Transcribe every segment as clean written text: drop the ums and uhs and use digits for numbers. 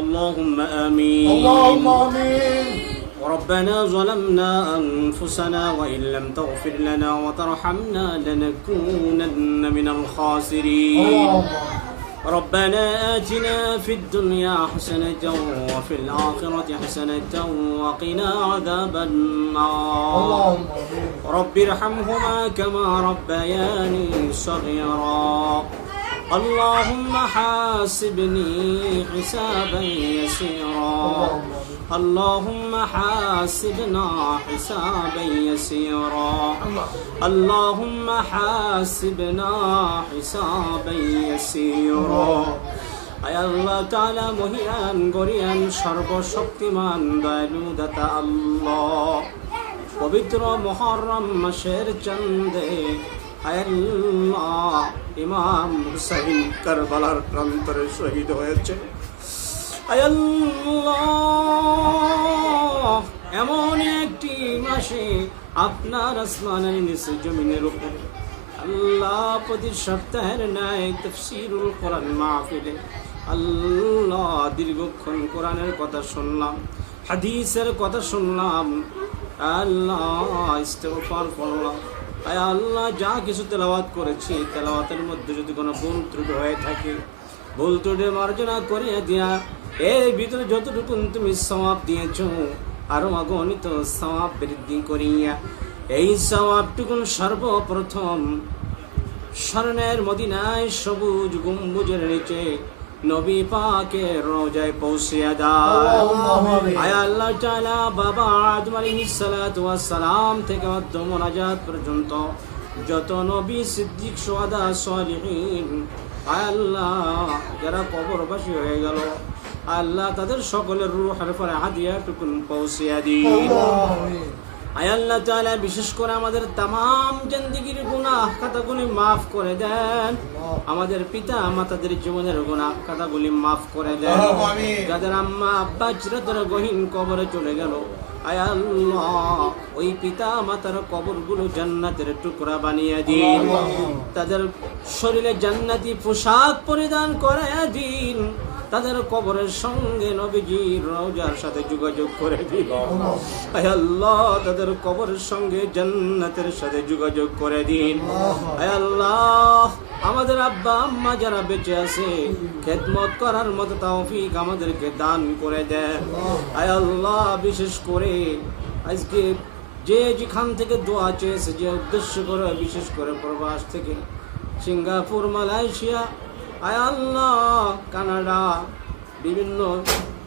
اللهم آمين. اللهم آمين. ربنا ظلمنا أنفسنا وإن لم تغفر لنا وترحمنا لنكونن من الخاسرين. ربنا آتنا في الدنيا حسنة وفي الآخرة حسنة وقنا عذاب النار. رب ارحمهما كما ربياني صغيرا. اللهم حاسبني حسابا يسيرا. اللهم حاسبنا حسابا يسيرا. اللهم حاسبنا حسابا يسيرا. আয় আল্লাহ তাআলা মহিয়ান গরিয়ান সর্বশক্তিমান দয়ালু দাতা আল্লাহ, পবিত্র মুহররম মাসের চাঁদে আয় আল্লাহ ইমাম হুসাইন কারবালার প্রান্তরে শহীদ হয়েছে। আয় আল্লাহ এমন একটি মাসে আপনার আসমানের নিচে জমিনের উপরে আল্লাহ প্রতি সপ্তাহের ন্যায় তাফসীরুল কোরআন মাহফিলে আল্লাহ দীর্ঘক্ষণ কোরআনের কথা শুনলাম, হাদিসের কথা শুনলাম, আল্লাহ ইস্তেগফার করলাম। আয় আল্লাহ যা কিছু তেলাওয়াত করেছি তেলাওয়াতের মধ্যে যদি কোনো ভুল ত্রুটি হয়ে থাকে ভুল ত্রুটি মার্জনা করিয়া দিয়া এর ভিতরে যতটুকু তুমি সওয়াব দিয়েছ আরো অগণিত সওয়াব বৃদ্ধি করিয়া এই সওয়াবটুকুন সর্বপ্রথম স্বর্ণের মদিনায় সবুজ গম্বুজের নিচে নবী পাকের রওজায় পৌঁছিয়া দাও। আয় আল্লাহ তাআলা বাবা আদম আলাইহিস সালাতু ওয়াস সালাম থেকে অদ্য মুনাজাত পর্যন্ত যত নবী সিদ্দিক শুহাদা সালিহিন আয় আল্লাহ যারা কবরবাসী হয়ে গেল আল্লাহ তাদের সকলের রূহের পরে হাদিয়াটুকুন পৌঁছিয়া দিন। আয় আল্লাহ তাআলা বিশেষ করে আমাদের তামাম জিন্দেগীর গুনাহ খাতাগুলি মাফ করে দেন। আমাদের পিতা মাতাদের জীবনের গুনাহ খাতাগুলি মাফ করে দেন। যাদের আম্মা আব্বা চিরতরে গহীন কবরে চলে গেল আয় আল্লাহ ওই পিতা মাতার কবরগুলো জান্নাতের টুকরা বানিয়ে দিন। তাদের শরীরে জান্নাতি পোশাক পরিধান করে দিন। তাদের কবরের সঙ্গে নবীজির রওজার সাথে যোগাযোগ করে দিন। আয় আল্লাহ তাদের কবরের সঙ্গে জান্নাতের সাথে যোগাযোগ করে দিন। আয় আল্লাহ আমাদের আব্বা আম্মা যারা বেঁচে আছে খেদমত করার মতো তৌফিক আমাদেরকে দান করে দেন। আয় আল্লাহ বিশেষ করে আজকে যে যেখান থেকে দোয়া চেয়েছে যে উদ্দেশ্য করে বিশেষ করে প্রবাস থেকে সিঙ্গাপুর মালয়েশিয়া আয় আল্লাহ কানাডা বিভিন্ন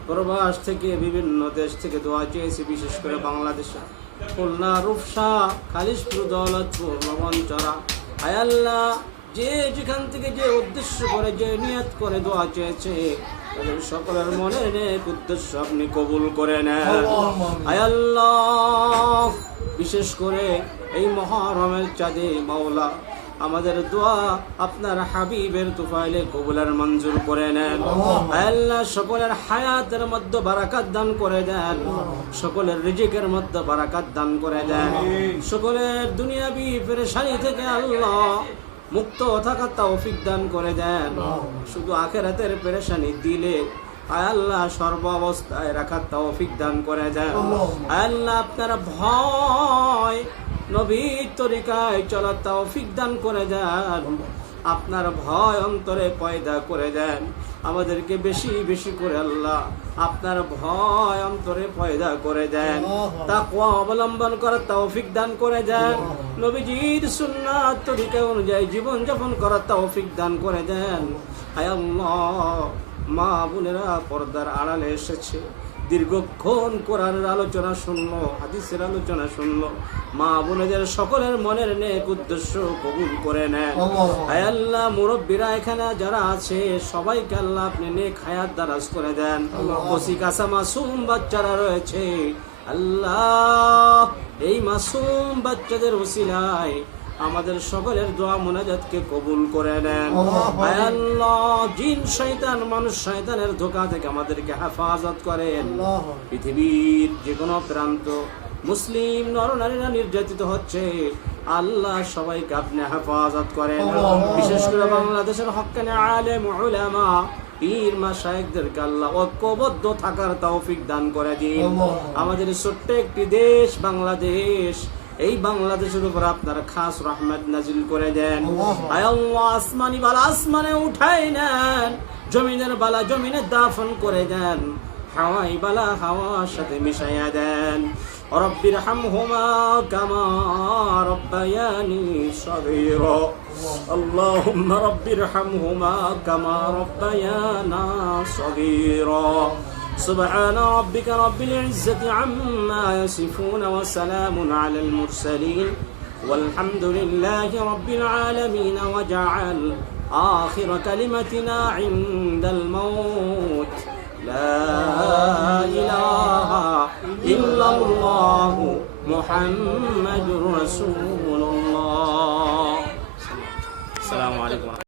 প্রবাস থেকে বিভিন্ন দেশ থেকে দোয়া চেয়েছে বিশেষ করে বাংলাদেশে খুলনা রূপসা খালিশপুর দৌলতপুর লবণচরা আয় আল্লাহ যে যেখান থেকে যে উদ্দেশ্য করে যে নিয়ত করে দোয়া চেয়েছে তাদের সকলের মনের নেক উদ্দেশ্য আপনি কবুল করে নেন। আয় আল্লাহ বিশেষ করে এই মুহররমের চাঁদে মাওলা আমাদের দোয়া আপনার হাবিবের তুফাইলে কবুলের মঞ্জুর করে নেন। আল্লাহ সকলের হায়াতের মধ্যে বারাকাত দান করে দেন, সকলের রিজিকের মধ্যে বারাকাত দান করে দেন, সকলের দুনিয়াবি পেরেশানি থেকে আল্লাহ মুক্ত থাকার তৌফিক দান করে দেন। শুধু আখিরাতের পেরেশানি দিলে আল্লাহ সর্ব অবস্থায় রাখার তৌফিক দান করে দেন। আল্লাহ আপনার ভয় নবীর তরিকায় চলার তৌফিক দান করে দেন। আপনার ভয় অন্তরে পয়দা করে দেন। আমাদেরকে বেশি বেশি করে আল্লাহ আপনার ভয় অন্তরে পয়দা করে দেন। তাকওয়া অবলম্বন করার তৌফিক দান করে দেন। নবীজির সুন্নাত তরিকা অনুযায়ী জীবন যাপন করার তৌফিক দান করে দেন। আয় আল্লাহ মা বোনেরা পর্দার আড়ালে এসেছে দীর্ঘক্ষণ কোরআনের আলোচনা শুনলো, হাদিসের আলোচনা শুনলো, মা বোনেদের সকলের মনের নেক উদ্দেশ্য কবুল করে নেন। আয় আল্লাহ মুরব্বীরা এখানে যারা আছে সবাইকে আল্লাহ আপনি নেক হায়াত দারাজ করে দেন। কচি কাঁচা মাসুম বাচ্চারা রয়েছে আল্লাহ এই মাসুম বাচ্চাদের ওসিলায় আমাদের সকলের দোয়া মুনাজাতকে কবুল করে নেন। আয় আল্লাহ জিন শয়তান মানুষ শয়তানের ধোঁকা থেকে আমাদেরকে হেফাজত করেন। পৃথিবীর যে কোনো প্রান্ত মুসলিম নরনারীরা নির্যাতিত হচ্ছে আল্লাহ সবাইকে আপনি হেফাজত করেন। বিশেষ করে বাংলাদেশের হক্কানি আলেম উলামা পীর মাশায়েখদেরকে আল্লাহ ঐক্যবদ্ধ থাকার তৌফিক দান করে দিন। আমাদের ছোট্ট একটি দেশ বাংলাদেশ, এই বাংলাদেশের উপর আপনারা খাস রহমত নাজিল করে দেন। আয় আল্লাহ, আসমানি বালা আসমানে উঠাই নেন, জমিনের বালা জমিনে দাফন করে দেন, হাওয়াই বালা হাওয়ার সাথে মিশাইয়া দেন। রব্বির হামহুমা কামা রব্বায়ানি সগীরা। আল্লাহুম্মা রব্বির হামহুমা কামা রব্বায়ানা সগীরা। سبحان ربك رب العزة عما يصفون وسلام على المرسلين والحمد لله رب العالمين. وجعل آخر كلمتنا عند الموت لا إله إلا الله محمد رسول الله. السلام عليكم.